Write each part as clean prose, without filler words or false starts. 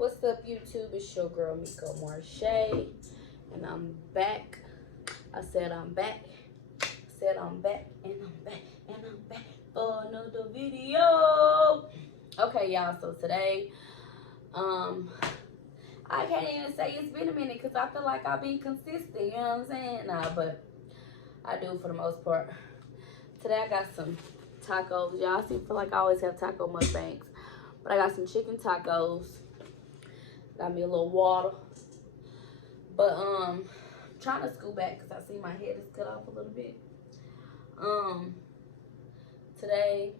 What's up, YouTube? It's your girl Miko Marche, and I'm back. I said I'm back. I said I'm back, and I'm back, and I'm back for another video. Okay, y'all. So today, I can't even say it's been a minute because I feel like I've been consistent. You know what I'm saying? Nah, but I do for the most part. Today I got some tacos. Y'all see, feel like I always have taco mukbangs, but I got some chicken tacos. Got me a little water. But I'm trying to scoot back because I see my head is cut off a little bit. Today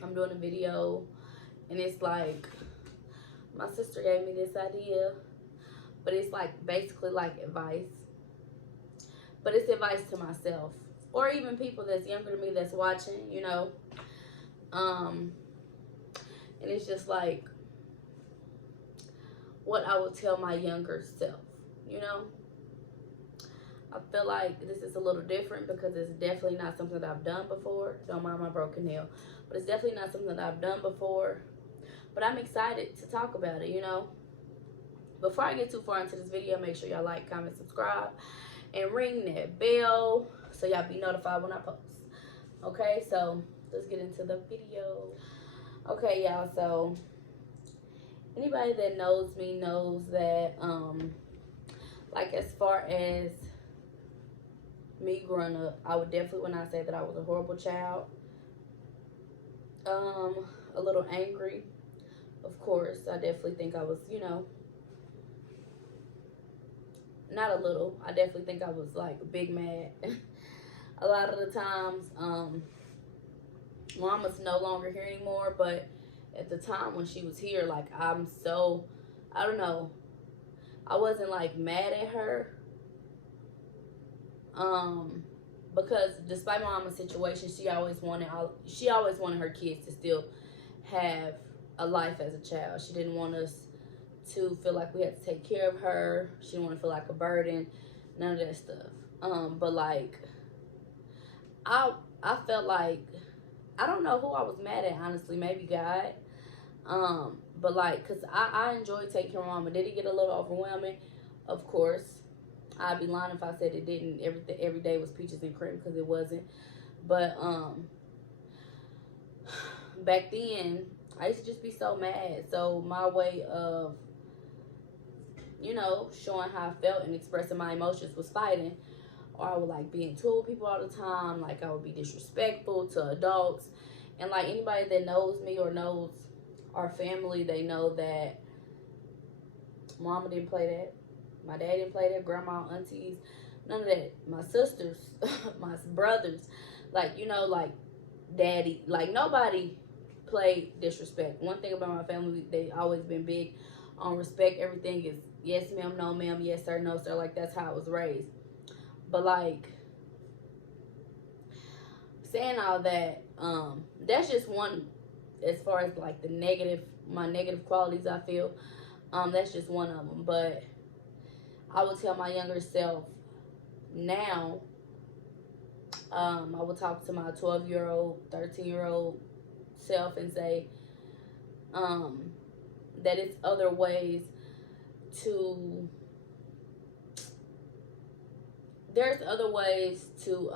I'm doing a video, and it's like my sister gave me this idea, but it's like basically like advice. But it's advice to myself, or even people that's younger than me that's watching, you know. And it's just like what I would tell my younger self, you know. I feel like this is a little different because it's definitely not something that I've done before. Don't mind my broken nail. But it's definitely not something that I've done before. But I'm excited to talk about it, you know. Before I get too far into this video, make sure y'all like, comment, subscribe, and ring that bell so y'all be notified when I post. Okay, so let's get into the video. Okay, y'all, so anybody that knows me knows that, like, as far as me growing up, I would definitely, when I say that I was a horrible child, a little angry, of course. I definitely think I was, you know, not a little, I definitely think I was, like, big mad. A lot of the times, Mama's no longer here anymore, but at the time when she was here, like, I don't know, I wasn't like mad at her, because despite my mama's situation, she always wanted her kids to still have a life as a child. She didn't want us to feel like we had to take care of her. She didn't want to feel like a burden, none of that stuff. But like, I felt like, I don't know who I was mad at, honestly, maybe God. But like, cause I enjoyed taking care of mama. Did it get a little overwhelming? Of course. I'd be lying if I said it didn't. Every day was peaches and cream, because it wasn't. But back then, I used to just be so mad. So my way of, you know, showing how I felt and expressing my emotions was fighting. Or I would like be in tour with people all the time. Like, I would be disrespectful to adults. And like, anybody that knows me or knows our family, they know that mama didn't play that. My dad didn't play that. Grandma, aunties, none of that. My sisters, my brothers, like, you know, like daddy, like nobody played disrespect. One thing about my family, they always been big on respect. Everything is yes ma'am, no ma'am, yes sir, no sir. Like, that's how I was raised. But like, saying all that, that's just one, as far as like my negative qualities, I feel. That's just one of them. But I would tell my younger self now, I would talk to my 12-year-old, 13-year-old self and say, that it's other ways to, there's other ways to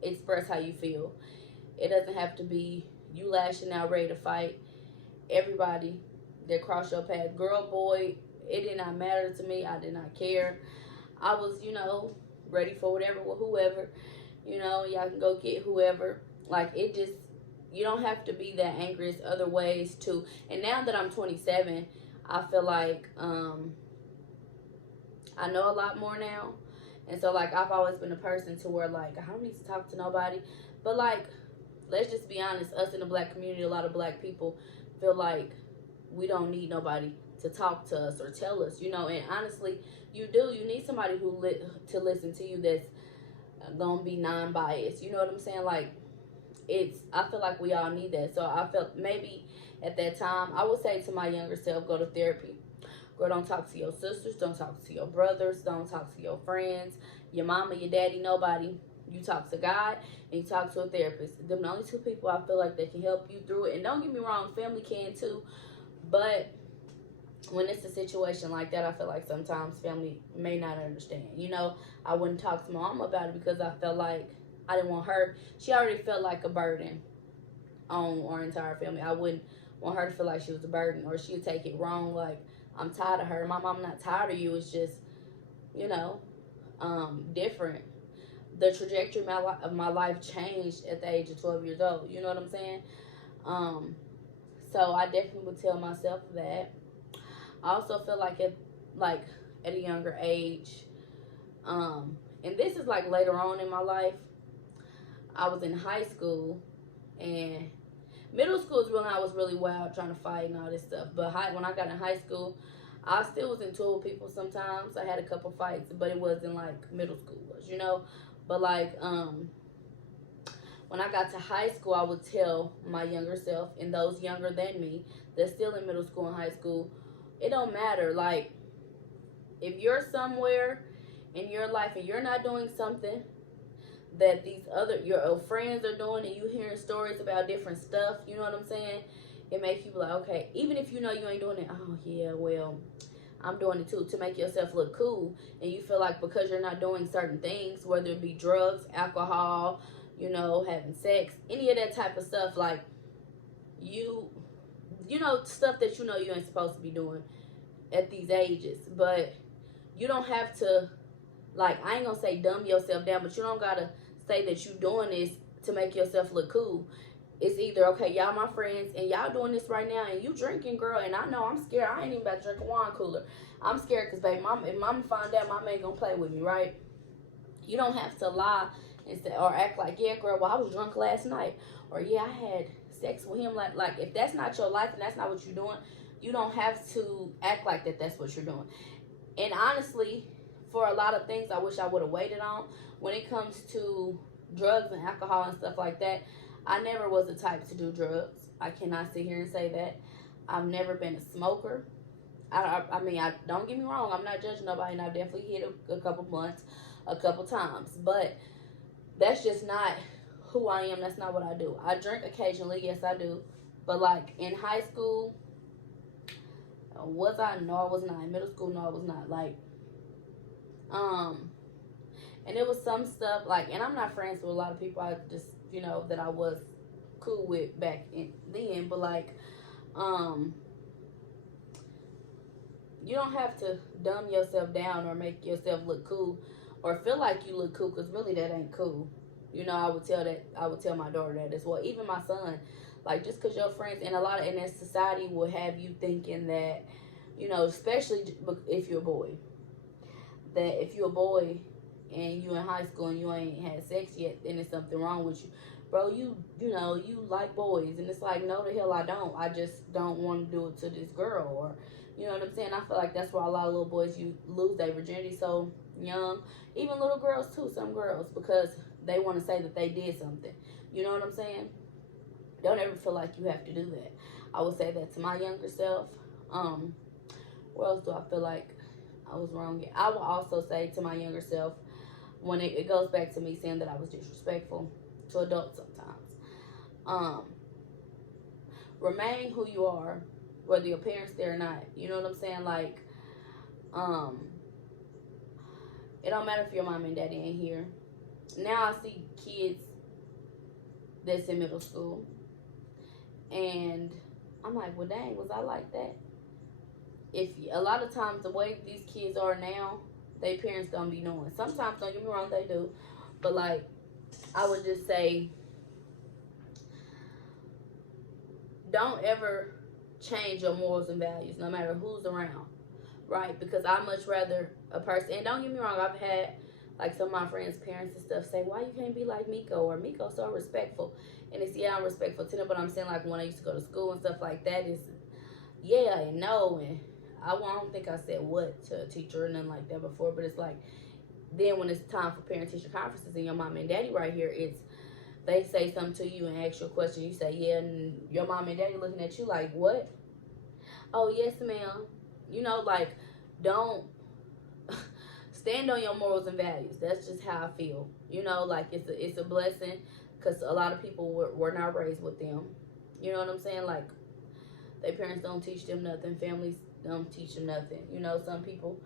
express how you feel. It doesn't have to be you lashing out ready to fight. Everybody that crossed your path, girl, boy, it did not matter to me. I did not care. I was, you know, ready for whatever with whoever. You know, y'all can go get whoever. Like, it just, you don't have to be that angry. It's other ways too. And now that I'm 27, I feel like I know a lot more now. And so, like, I've always been a person to where, like, I don't need to talk to nobody. But, like, let's just be honest. Us in the black community, a lot of black people feel like we don't need nobody to talk to us or tell us, you know. And honestly, you do. You need somebody to listen to you that's gonna be non-biased. You know what I'm saying? Like, I feel like we all need that. So I felt maybe at that time, I would say to my younger self, go to therapy. Girl, don't talk to your sisters, don't talk to your brothers, don't talk to your friends, your mama, your daddy, nobody. You talk to God and you talk to a therapist. Them the only two people I feel like that can help you through it. And don't get me wrong, family can too. But when it's a situation like that, I feel like sometimes family may not understand. You know, I wouldn't talk to my mom about it because I felt like I didn't want her. She already felt like a burden on our entire family. I wouldn't want her to feel like she was a burden or she would take it wrong. Like, I'm tired of her. My mom not tired of you. It's just, you know, different. The trajectory of my life changed at the age of 12 years old. You know what I'm saying? Um, so I definitely would tell myself that. I also feel like at a younger age, and this is like later on in my life. I was in high school, and middle school is when I was really wild, trying to fight and all this stuff. But when I got in high school, I still was in tour with people sometimes. I had a couple fights, but it wasn't like middle school was, you know. But like when I got to high school, I would tell my younger self and those younger than me that's still in middle school and high school, it don't matter. Like, if you're somewhere in your life and you're not doing something that these other your old friends are doing, and you hearing stories about different stuff, you know what I'm saying? It makes you be like, okay, even if you know you ain't doing it, oh yeah, well, I'm doing it too, to make yourself look cool. And you feel like because you're not doing certain things, whether it be drugs, alcohol, you know, having sex, any of that type of stuff, like you know, stuff that you know you ain't supposed to be doing at these ages. But you don't have to, like, I ain't gonna say dumb yourself down, but you don't gotta say that you doing this to make yourself look cool. It's either, okay, y'all my friends and y'all doing this right now and you drinking, girl, and I know I'm scared. I ain't even about to drink a wine cooler. I'm scared because, baby, if mama find out, mama ain't gonna play with me, right? You don't have to lie and say, or act like, yeah, girl, well, I was drunk last night, or yeah, I had sex with him. Like if that's not your life and that's not what you're doing, you don't have to act like that's what you're doing. And honestly, for a lot of things, I wish I would have waited on. When it comes to drugs and alcohol and stuff like that, I never was the type to do drugs. I cannot sit here and say that. I've never been a smoker. I mean, don't get me wrong. I'm not judging nobody, and I've definitely hit a couple months, a couple times. But that's just not who I am. That's not what I do. I drink occasionally. Yes, I do. But, like, in high school, was I? No, I was not. In middle school, no, I was not. Like, and it was some stuff, like, and I'm not friends with a lot of people. I just, you know, that I was cool with back then. But, like, you don't have to dumb yourself down or make yourself look cool or feel like you look cool, because really that ain't cool. You know, I would tell my daughter that as well. Even my son, like, just because your friends and in that society will have you thinking that, you know, especially if you're a boy, that if you're a boy and you in high school and you ain't had sex yet, then there's something wrong with you. Bro, you know, you like boys. And it's like, no, the hell I don't. I just don't want to do it to this girl. Or, you know what I'm saying? I feel like that's why a lot of little boys, you lose their virginity so young. Even little girls, too, some girls, because they want to say that they did something. You know what I'm saying? Don't ever feel like you have to do that. I would say that to my younger self. What else do I feel like I was wrong? I will also say to my younger self, when it goes back to me saying that I was disrespectful to adults sometimes. Remain who you are, whether your parents there or not. You know what I'm saying? Like, it don't matter if your mom and daddy ain't here. Now I see kids that's in middle school, and I'm like, well, dang, was I like that? If a lot of times the way these kids are now, their parents don't be knowing. Sometimes, don't get me wrong, they do. But, like, I would just say, don't ever change your morals and values, no matter who's around, right? Because I much rather a person, and don't get me wrong, I've had, like, some of my friends' parents and stuff say, why you can't be like Miko? Or Miko's so respectful. And it's, yeah, I'm respectful to them, but I'm saying, like, when I used to go to school and stuff like that, it's yeah and no, and I don't think I said what to a teacher or nothing like that before, but it's like, then when it's time for parent-teacher conferences and your mom and daddy right here, it's, they say something to you and ask you a question, you say, yeah, and your mom and daddy looking at you like, what? Oh, yes, ma'am. You know, like, don't stand on your morals and values. That's just how I feel. You know, like, it's a blessing, because a lot of people were not raised with them. You know what I'm saying? Like, their parents don't teach them nothing. Families don't teach them nothing. You know, some people,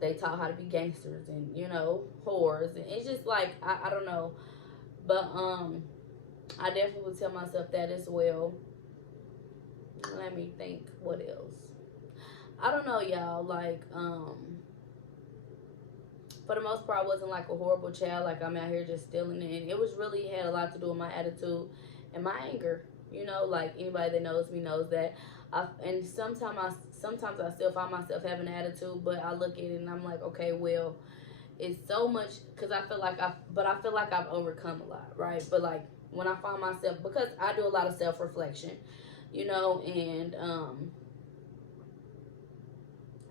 they taught how to be gangsters and, you know, whores. And it's just like, I don't know. But, I definitely would tell myself that as well. Let me think what else. I don't know, y'all. Like, for the most part, I wasn't like a horrible child. Like, I'm out here just stealing it. And it was really had a lot to do with my attitude and my anger. You know, like anybody that knows me knows that. And sometimes I still find myself having an attitude, but I look at it and I'm like, okay, well, it's so much because I feel like I've overcome a lot, right? But like when I find myself, because I do a lot of self reflection, you know, and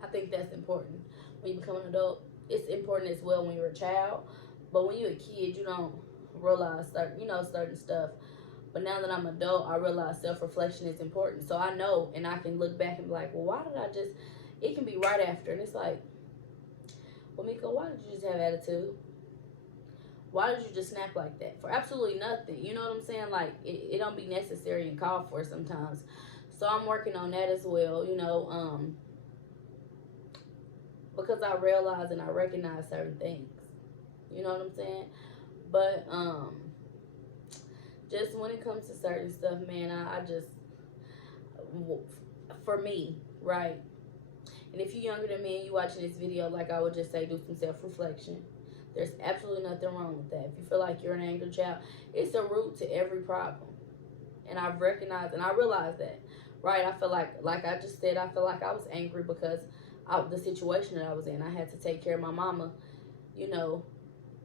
I think that's important when you become an adult. It's important as well when you're a child, but when you're a kid, you don't realize certain stuff. But now that I'm an adult, I realize self reflection is important. So I know, and I can look back and be like, well, why did I just? It can be right after, and it's like, well, Miko, why did you just have attitude? Why did you just snap like that for absolutely nothing? You know what I'm saying? Like it don't be necessary and called for sometimes. So I'm working on that as well. You know, because I realize and I recognize certain things. You know what I'm saying? But just when it comes to certain stuff, man, I just, for me, right? And if you're younger than me and you watching this video, like I would just say, do some self-reflection. There's absolutely nothing wrong with that. If you feel like you're an angry child, it's a root to every problem. And I've recognized and I realized that, right? I feel like I just said, I feel like I was angry because of the situation that I was in. I had to take care of my mama, you know,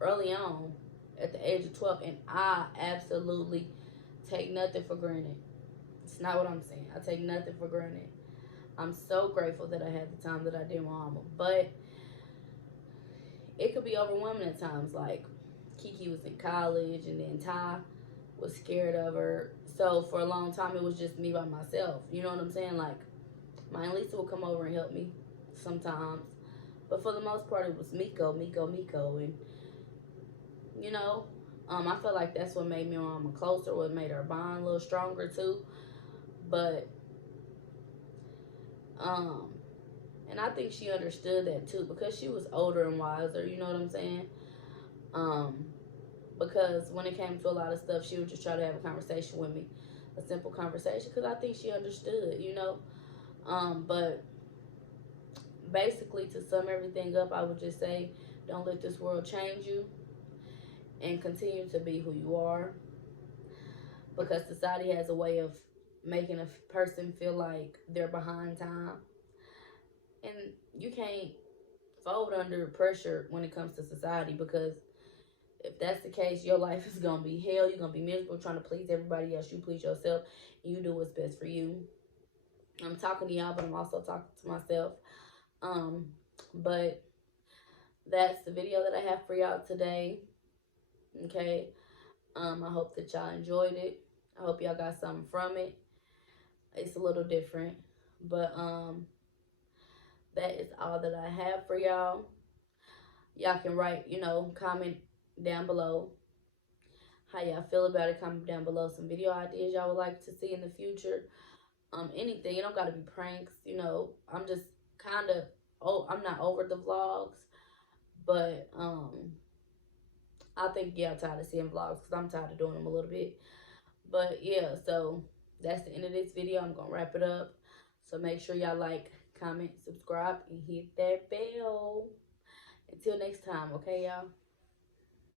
early on at the age of 12. And I absolutely take nothing for granted. It's not what I'm saying. I take nothing for granted. I'm so grateful that I had the time that I did with my mama. But it could be overwhelming at times. Like Kiki was in college and then Ty was scared of her. So for a long time it was just me by myself. You know what I'm saying? Like my Aunt Lisa would come over and help me sometimes. But for the most part it was Miko. And you know, I feel like that's what made me and mama closer, what made our bond a little stronger too. But and I think she understood that too because she was older and wiser, you know what I'm saying? Because when it came to a lot of stuff, she would just try to have a conversation with me, a simple conversation, because I think she understood, you know? But basically, to sum everything up, I would just say, don't let this world change you and continue to be who you are, because society has a way of making a person feel like they're behind time. And you can't fold under pressure when it comes to society, because if that's the case, your life is gonna be hell. You're gonna be miserable trying to please everybody else. You please yourself, and you do what's best for you. I'm talking to y'all, but I'm also talking to myself. But that's the video that I have for y'all today. Okay. I hope that y'all enjoyed it. I hope y'all got something from it. It's a little different, but that is all that I have for y'all. Y'all can write, you know, comment down below how y'all feel about it. Comment down below some video ideas y'all would like to see in the future. Anything. It don't gotta be pranks, you know. I'm just kind of, I'm not over the vlogs, but I think y'all tired of seeing vlogs because I'm tired of doing them a little bit. But yeah, so that's the end of this video. I'm gonna wrap it up. So make sure y'all like, comment, subscribe, and hit that bell. Until next time, okay, y'all?